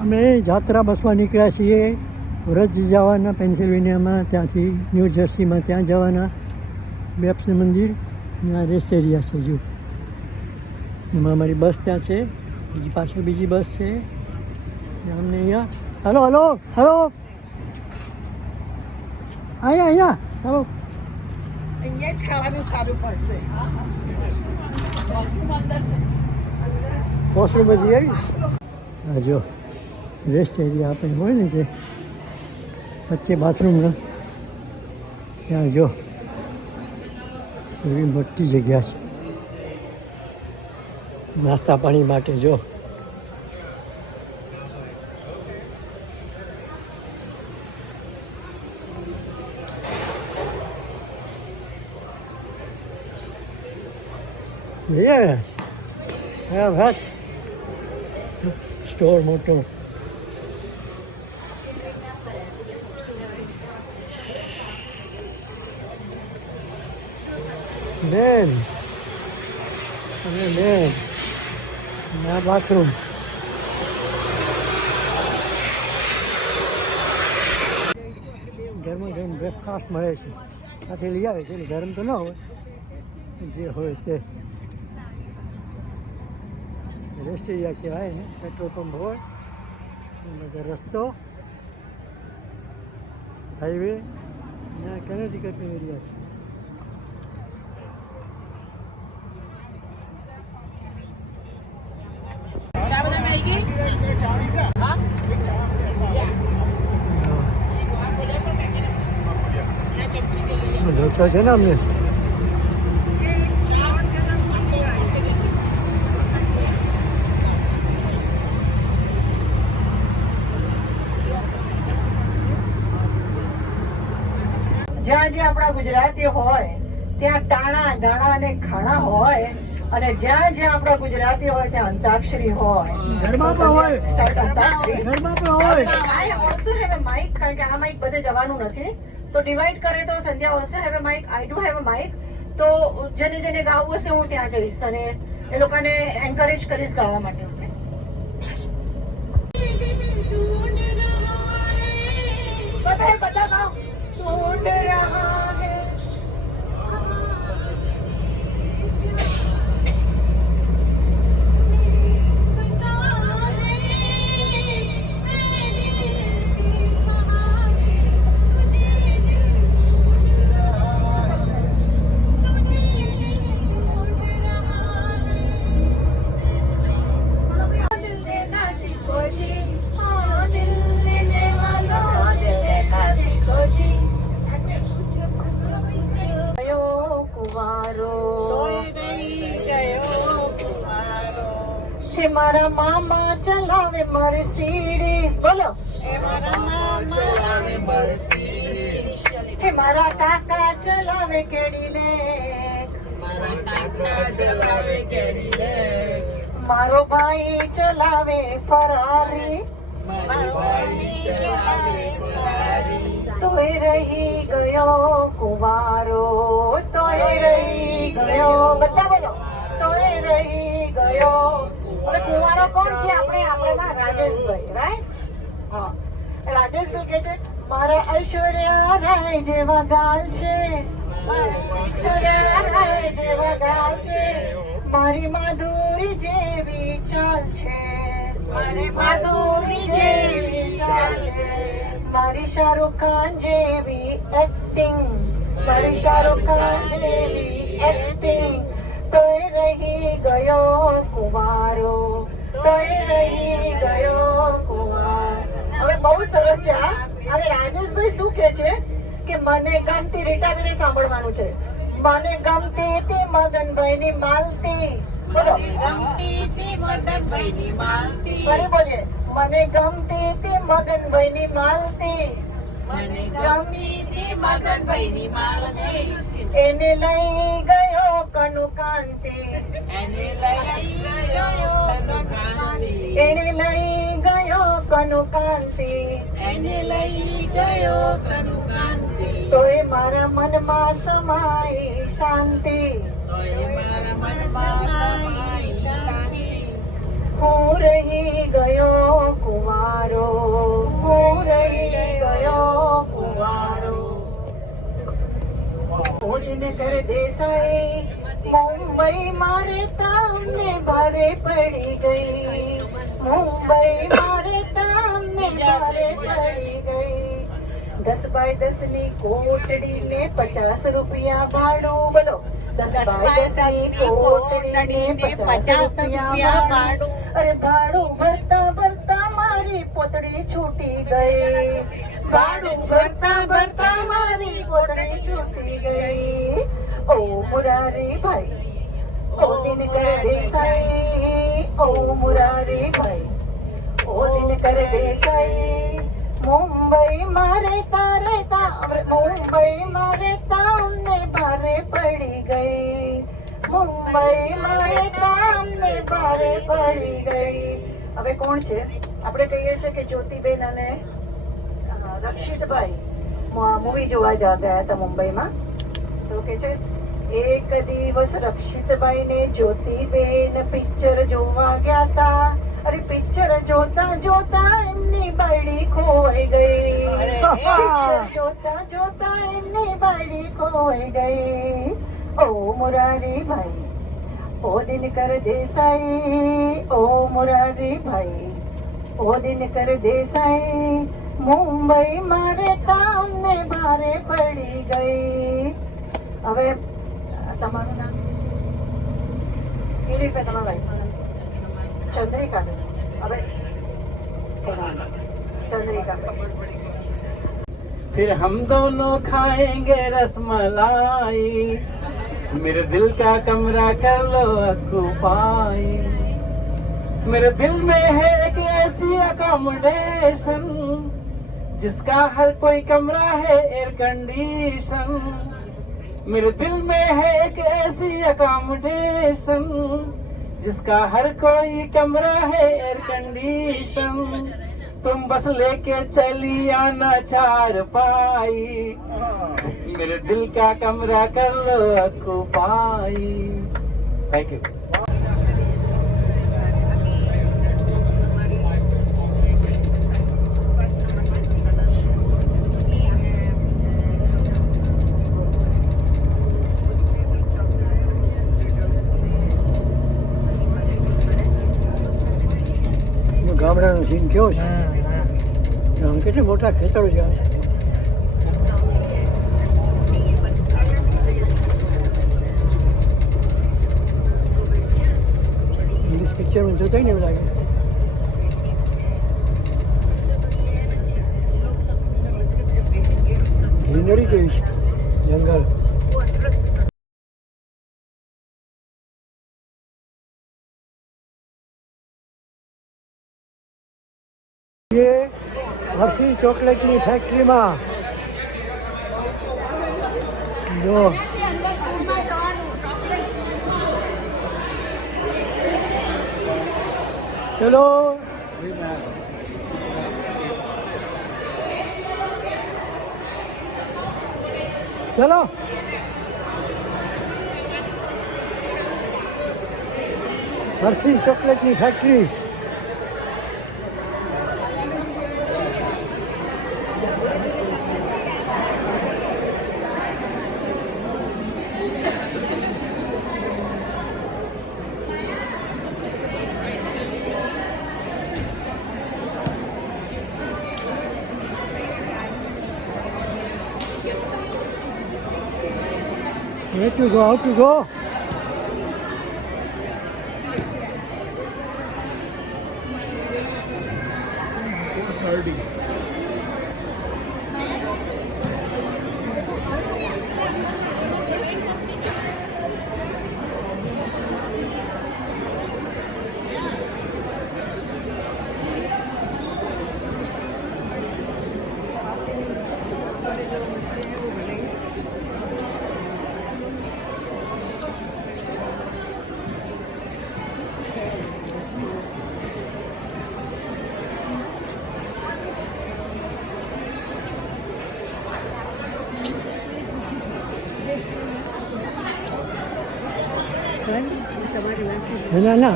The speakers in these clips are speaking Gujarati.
અમે જાત્રા બસમાં નીકળ્યા છીએ વ્રજ જવાના પેન્સિલ્વેનિયામાં, ત્યાંથી ન્યૂ જર્સીમાં ત્યાં જવાના બેપ્સનું મંદિર. ત્યાં રેસ્ટ એરિયા છે જો એમાં અમારી બસ ત્યાં છે, બીજી પાછળ બીજી બસ છે. અમને અહીંયા હલો હલો હલો અહીંયા હલો અહીંયા જ ખાવાનું સારું પડશે. વોશરૂમ બધી આવી. હા જો રેસ્ટ એરિયા આપણે હોય ને જે વચ્ચે બાથરૂમના ત્યાં જો એવી મોટી જગ્યા છે નાસ્તા પાણી માટે. જો સ્ટોર મોટો. બેન અને બેન ના બાથરૂમ. ગરમા ગરમ બ્રેકફાસ્ટ મળે છે, સાથે લઈ આવે છે. ગરમ તો ન હોય, જે હોય તે. રેસ્ટ એરિયા કહેવાય ને, પેટ્રોલ પંપ હોય બધા, રસ્તો હાઈવે ના કનેક્ટિકટનો એરિયા છે. ઢોસા છે ને અમને. જ્યાં જ્યાં આપણા ગુજરાતી હોય ત્યાં ટાણા ગાણા અને ખાણા હોય, અને જ્યાં જ્યાં આપણા ગુજરાતી હોય ત્યાં અંતાક્ષરી હોય. ઘરમાં પણ હોય, અંતાક્ષરી ઘરમાં પણ હોય. I also have a mic, કારણ કે આ માઇક બધે જવાનું નથી, તો ડિવાઈડ કરે તો સંધ્યા also have a mic, I do have a mic. તો જેને જેને ગાવું હશે હું ત્યાં જઈશ અને એ લોકોને એન્કરેજ કરીશ ગાવા માટે. બધા ગાઓ. ઢૂંઢ રહા હૈ મારા મામા ચલાવે મર્સિડીઝ. બોલો. હે મારા કાકા ચલાવે કેડીલેક. મારો ભાઈ ચલાવે ફરારી. તોય રહી ગયો કુંવારો, તોય રહી ગયો. બધા બોલો. તોય રહી ગયો. હવે કુંવારો કોણ છે? આપણા રાજેશભાઈ, રાઈટ? હા, રાજેશભાઈ કે છે મારા ઐશ્વર્યા રાય જેવા ગાલ છે, ઐશ્વર્યા રાય જેવા ગાલ છે, મારી માધુરી જેવી ચાલ છે, મારી માધુરી જેવી ચાલ છે, મારી શાહરુખ ખાન જેવી એક્ટિંગ, મારી શાહરુખ ખાન જેવી એક્ટિંગ. તોય રહી ગયો કુંવારો, તોય રહી ગયો કુંવાર. હવે બહુ સરસ છે. હવે રાજેશભાઈ શું કે છે કે મને ગમતી, રીટાબેને સાંભળવાનું છે. મને ગમતી તી મદનભાઈ ની માલતી. બોલો. ફરી બોલીએ. મને ગમતી તી મદનભાઈ ની માલતી, એને લઈ ગયો કનુકાંતિ, એને લઈ ગયો કનુકાંતિ, તોય મારા મનમાં સમાઈ શાંતિ, હું રહી ગયો કુંવારો, હું રહી ગયો કુંવારો. ઓડિનકર દેસાઈ મુંબઈ મારે તમને ભારે પડી ગઈ, મુંબઈ મારે તમને ભારે પડી ગઈ. 10 બાય 10 ની કોટડી ને 50 રૂપિયા ભાડું. બોલો 10 બાય 10 ની કોટડી ને 50 રૂપિયા ભાડું. અરે ભાડું ભરતા ભરતા મારી પોતડી છૂટી ગઈ, ભાડું ભરતા ભરતા મારી પોતડી છૂટી ગઈ. ઓ મુરારી ભાઈ, ઓ દિનકર દેસાઈ, ઓ મુરારી ભાઈ, ઓ દિનકર દેસાઈ. મુંબઈ મારે તારે મુંબઈ મારે તમને ભારે પડી ગઈ, મુંબઈ મારે તમને ભારે પડી ગઈ. હવે કોણ છે? આપણે કહીએ છીએ કે જ્યોતિબેન અને રક્ષિતભાઈ મૂવી જોવા ગયા હતા મુંબઈમાં. તો કે છે એક દિવસ રક્ષિતભાઈ ને જ્યોતિબેન પિક્ચર જોવા ગયા હતા. અરે પિક્ચર જોતા જોતા એમની બાયડી ખોવાઈ ગઈ, પિક્ચર જોતા જોતા એમની બાયડી ખોવાઈ ગઈ. ઓ મુરારી ભાઈ, ઓ દિનકર દેસાઈ, ઓ મુરારી ભાઈ, ઓ દિનકર દેસાઈ. મુંબઈ મારે તમને ભારે પડી ગઈ. હવે તમારું નામ કેવી રીતે? તમારા ભાઈ चंद्रिका. अबे चंद्रिका. फिर हम दोनों खाएंगे रसमलाई, मेरे दिल का कमरा कर लो अकुपाई. मेरे दिल में है एक ऐसी अकोमोडेशन जिसका हर कोई कमरा है एयर कंडीशन. मेरे दिल में है एक ऐसी अकोमोडेशन जिसका हर कोई कमरा है एयर कंडीशन. तुम बस लेके चली आना चार पाई, मेरे दिल का कमरा कर लो अकुपाई. Thank you. ગામડાનો સીન કેવો છે? આમ કેટલી મોટા ખેતરો છે. ઇંગ્લિશ પિક્ચરમાં જોતા ને એવું લાગે. ગ્રીનરી કેવી છે, જંગલ. ये हर्षी ચોકલેટની ફેક્ટરીમાં જો ચલો ચલો Harshi ચોકલેટની factory. Where to go? How to go? ના ના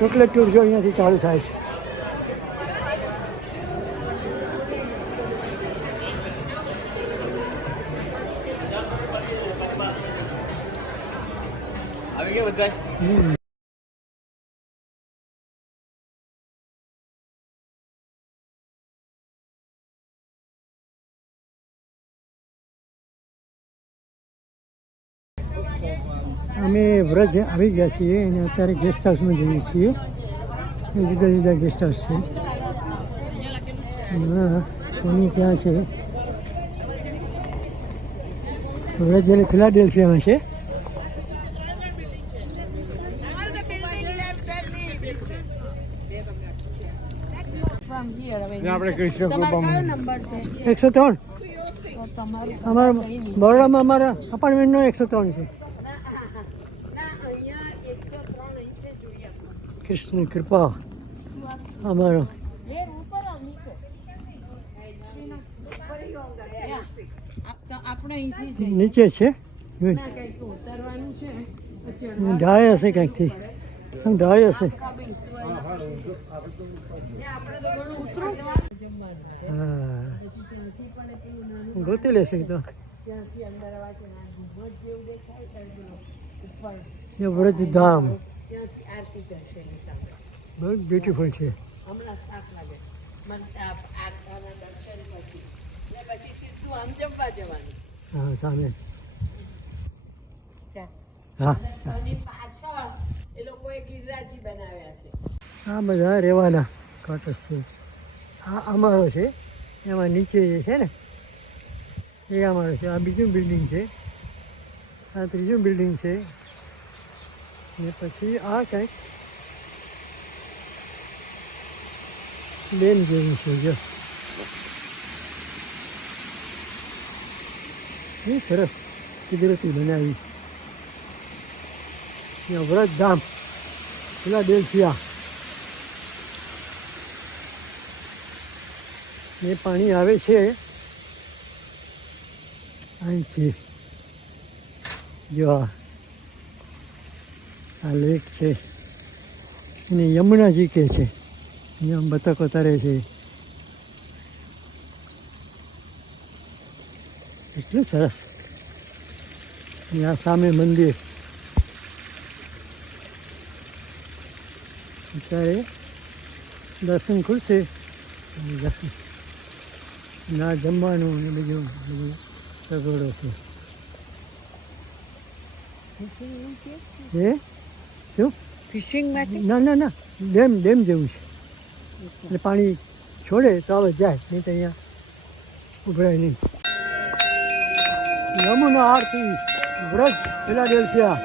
ચોકલેટ ટૂર જો અહીંયાથી ચાલુ થાય છે. અમે વ્રજ આવી ગયા છીએ અને અત્યારે ગેસ્ટ હાઉસમાં જઈએ છીએ. જુદા જુદા ગેસ્ટ હાઉસ છે. સોની ત્યાં છે. વ્રજ એટલે ફિલાડેલ્ફિયામાં છે. આપણે કૃષ્ણ કૃપામાં 103 અમારા બરોડામાં અમારા અપાર્ટમેન્ટનો 103 છે. કૃષ્ણ કૃપા અમારો નીચે છે. ઢાળે હશે કંઈકથી ઢાળે હશે. હા ગોતી લેશે તો વ્રજધામ બહુ બ્યુટીફુલ છે. હા સામે હા આ બધા રહેવાના ક્વાર્ટર્સ છે. આ અમારો છે. એમાં નીચે જે છે ને એ અમારો છે. આ બીજું બિલ્ડિંગ છે. આ ત્રીજું બિલ્ડિંગ છે. ને પછી આ કંઈક ડેમ જેવું છે. જો એ સરસ કુદરતી બનાવી. ત્યાં વ્રજધામ ફિલાડેલ્ફિયા ને પાણી આવે છે અહીંથી. જો આ લેક છે અને યમુનાજી કે છે. અહીંયા બતકો તરે છે. એટલું સરસ. આ સામે મંદિર. અત્યારે દર્શન ખુલશે. દર્શન ના જમવાનું અને બધું સગવડો છે. એ શું ફિશિંગ માટે ના ના ના ડેમ જેવું છે. એટલે પાણી છોડે તો આવે જાય, નહીં તો અહીંયા ઉભરાય નહીં. Yamuna Aarti Vraj Philadelphia.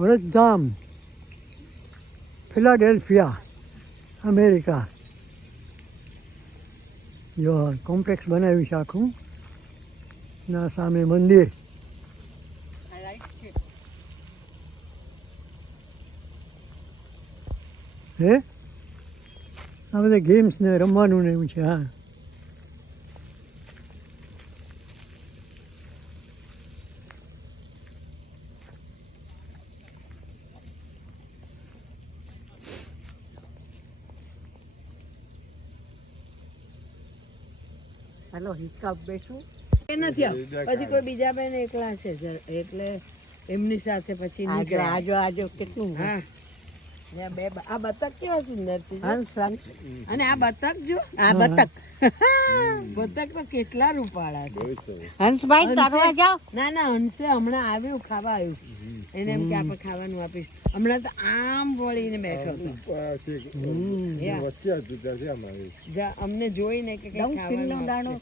Vrajdham Philadelphia America. જો કોમ્પ્લેક્સ બનાવ્યું છે આખું. ના સામે મંદિર. હે આ બધા ગેમ્સ ને રમવાનું ને એવું છે. હા હાલો હિચકા બેઠું એ નથી પછી કોઈ બીજા બેન એકલા છે એટલે એમની સાથે પછી આજો કેટલું. હા આ બતક કેવા સુંદર છે જો. હંસ રામ અને આ બતક જો આ બતક બતક તો કેટલા રૂપાળા છે. હંસભાઈ તરવા જાઓ. ના ના હંસે હમણાં આવ્યું ખાવા આવ્યું એને એમ કે આપણે ખાવાનું આપીશ હમણાં તો આમ વળીને બેઠો હતો અમને જોઈને કે કંઈક ખાવાનું દાણો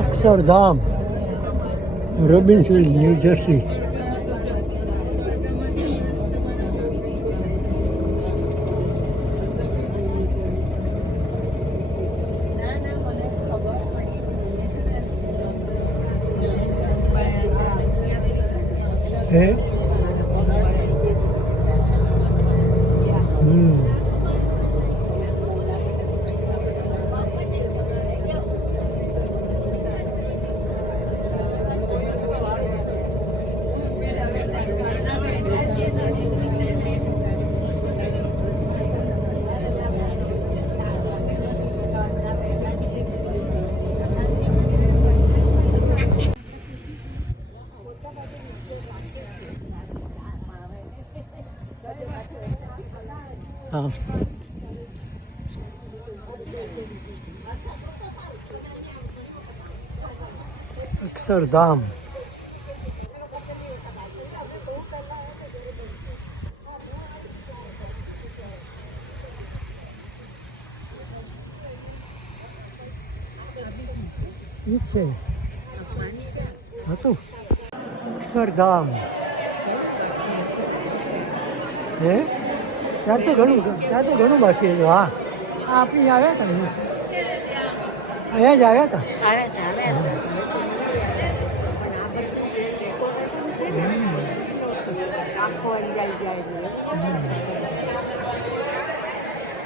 અક્ષરધામ રોબિન્સવિલ ન્યૂ જર્સી હે હા અક્ષરધામ ઈ છે હતું અક્ષરધામ હે ત્યાં તો ઘણું બાકી હતું હા આપણી આવ્યા હતા અહીંયા જ આવ્યા હતા આખો અંજાઈ જાય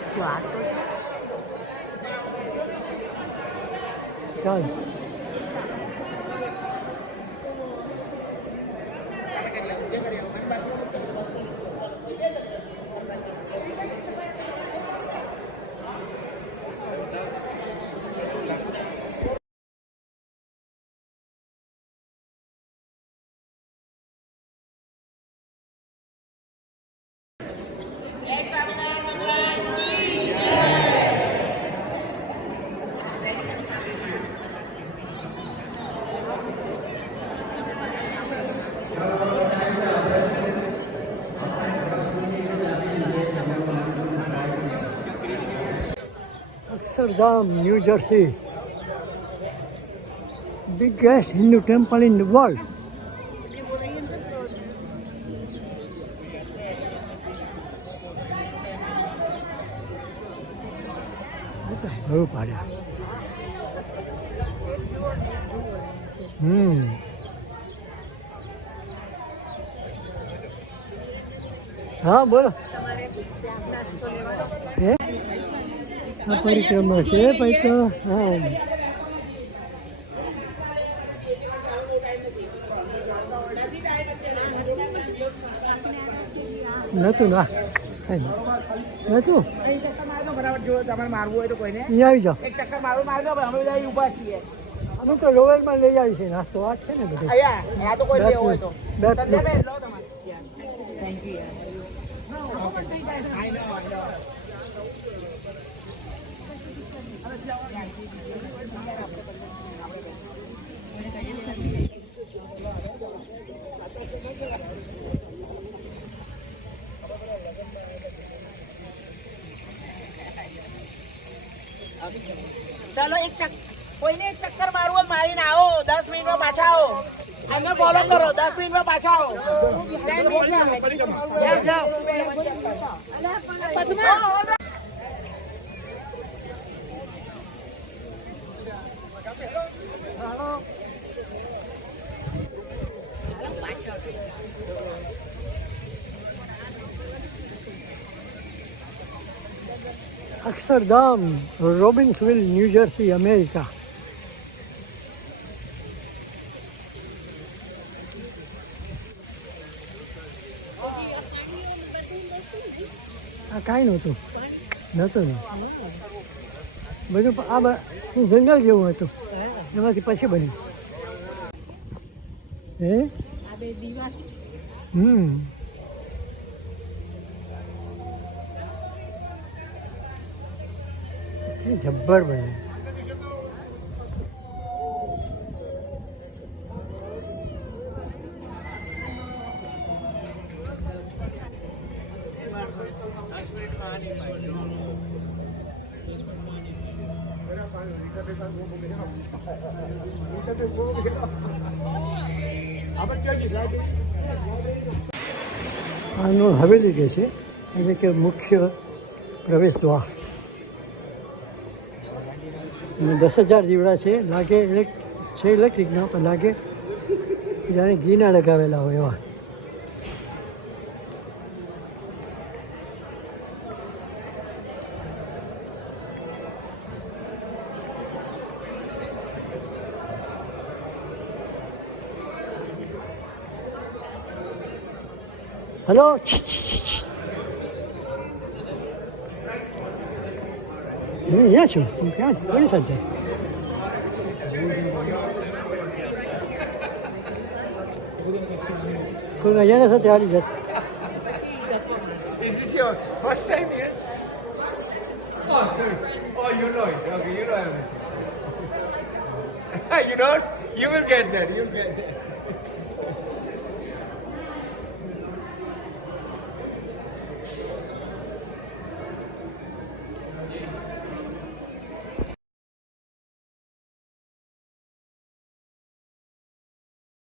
સ્વાદ ચાલ Amsterdam, New Jersey, biggest Hindu temple in the world. બહુ પાડ્યા હા બોલો હે આ પરિક્રમા છે પછી તો હા નતું ના નતું મારવું હોય તો કોઈને અહીંયા આવી જાઓ એક ચક્કર મારું મારી દો અમે બધા ઊભા છીએ અમે તો રોવેલમાં લઈ આવી છે નાસ્તો આ છે ને બધું અહીંયા તો કોઈ લેવો હોય તો બે સંજયભાઈ લો તમારે થેન્ક યુ ચાલો કોઈને એક ચક્કર મારવું હોય મારીને આવો 10 મિનિટમાં પાછા આવો એમને ફોલો કરો 10 મિનિટમાં પાછા આવો જાઓ અક્ષરધામ રોબિન્સવિલ ન્યૂ જર્સી અમેરિકા. આ કાંઈ નહોતું ને બધું આ જંગલ જેવું હતું એમાંથી પછી બન્યું. હે જબ્બર બન્યું. આનું હવેલી કે છે એટલે કે મુખ્ય પ્રવેશ દ્વાર. 10,000 જીવડા છે. લાગે છે ઇલેક્ટ્રિકના પણ લાગે જાણે ઘીના લગાવેલા હોય એવા. હલો અહીંયા છું હું. ક્યાં કોની સાથે કોઈ અહીંયાના સાથે હારી જત. Is this your first time here? Oh, sorry. Oh, you know it. Okay, you know everything. You know it? You will get there. You'll get there.